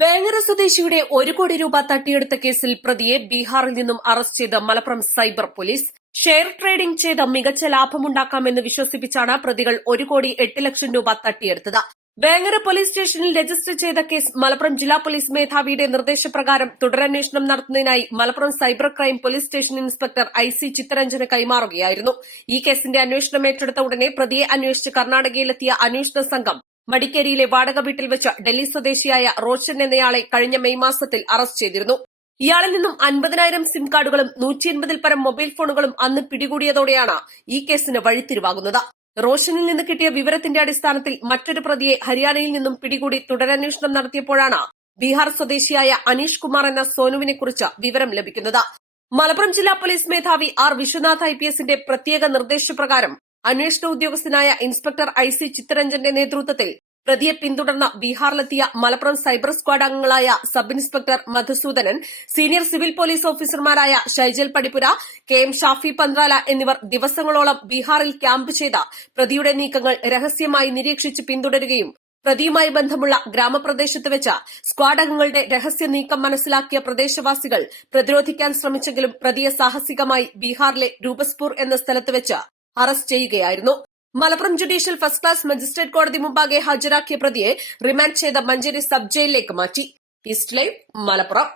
വേങ്ങര സ്വദേശിയുടെ 1 കോടി രൂപ തട്ടിയെടുത്ത കേസിൽ പ്രതിയെ ബീഹാറിൽ നിന്നും അറസ്റ്റ് ചെയ്ത് Malappuram cyber police. Share trading ചെയ്ത് മികച്ച ലാഭമുണ്ടാക്കാമെന്ന് വിശ്വസിപ്പിച്ചാണ് പ്രതികൾ 1 കോടി 8 ലക്ഷം രൂപ തട്ടിയെടുത്തത്. വേങ്ങര പോലീസ് സ്റ്റേഷനിൽ രജിസ്റ്റർ ചെയ്ത കേസ് മലപ്പുറം ജില്ലാ പോലീസ് മേധാവിയുടെ നിർദ്ദേശപ്രകാരം തുടരന്വേഷണം നടത്തുന്നതിനായി Malappuram cyber crime police station inspector IC ചിത്തരഞ്ജന് കൈമാറുകയായിരുന്നു. ഈ കേസിന്റെ അന്വേഷണം ഏറ്റെടുത്ത ഉടനെ പ്രതിയെ അന്വേഷിച്ച് കർണാടകയിലെത്തിയ അന്വേഷണ സംഘം മടിക്കേരിയിലെ വാടക വീട്ടിൽ വെച്ച് ഡൽഹി സ്വദേശിയായ റോഷൻ എന്നയാളെ കഴിഞ്ഞ മെയ് മാസത്തിൽ അറസ്റ്റ് ചെയ്തിരുന്നു. ഇയാളിൽ നിന്നും 50,000 സിം കാർഡുകളും 180-ൽ പരം മൊബൈൽ ഫോണുകളും അന്ന് പിടികൂടിയതോടെയാണ് ഈ കേസിന് വഴിത്തിരിവാകുന്നത്. റോഷനിൽ നിന്ന് കിട്ടിയ വിവരത്തിന്റെ അടിസ്ഥാനത്തിൽ മറ്റൊരു പ്രതിയെ ഹരിയാനയിൽ നിന്നും പിടികൂടി തുടരന്വേഷണം നടത്തിയപ്പോഴാണ് ബീഹാർ സ്വദേശിയായ അനീഷ് കുമാർ എന്ന സോനുവിനെക്കുറിച്ച് വിവരം ലഭിക്കുന്നത്. മലപ്പുറം ജില്ലാ പോലീസ് മേധാവി R വിശ്വനാഥ് IPSന്റെ പ്രത്യേക നിർദ്ദേശപ്രകാരം അന്വേഷണ ഉദ്യോഗസ്ഥനായ ഇൻസ്പെക്ടർ IC ചിത്തരഞ്ജന്റെ നേതൃത്വത്തിൽ പ്രതിയെ പിന്തുടർന്ന ബീഹാറിലെത്തിയ മലപ്പുറം സൈബർ സ്ക്വാഡ് അംഗങ്ങളായ sub inspector Madhusoodanan, senior civil police ഓഫീസർമാരായ ഷൈജൽ പടിപ്പുര, KM ഷാഫി പന്ത്രാല എന്നിവർ ദിവസങ്ങളോളം ബീഹാറിൽ ക്യാമ്പ് ചെയ്ത പ്രതിയുടെ നീക്കങ്ങൾ രഹസ്യമായി നിരീക്ഷിച്ച് പിന്തുടരുകയും പ്രതിയുമായി ബന്ധമുള്ള ഗ്രാമപ്രദേശത്ത് വെച്ച് സ്ക്വാഡ് അംഗങ്ങളുടെ രഹസ്യ നീക്കം മനസ്സിലാക്കിയ പ്രദേശവാസികൾ പ്രതിരോധിക്കാൻ ശ്രമിച്ചെങ്കിലും പ്രതിയെ സാഹസികമായി ബീഹാറിലെ രൂപസ്പൂർ എന്ന സ്ഥലത്ത് വെച്ച് അറസ്റ്റ് ചെയ്യുകയായിരുന്നു. Malappuram judicial first class magistrate കോടതി മുമ്പാകെ ഹാജരാക്കിയ പ്രതിയെ റിമാൻഡ് ചെയ്ത മഞ്ചേരി സബ് ജയിലിലേക്ക് മാറ്റി. East live, Malappuram.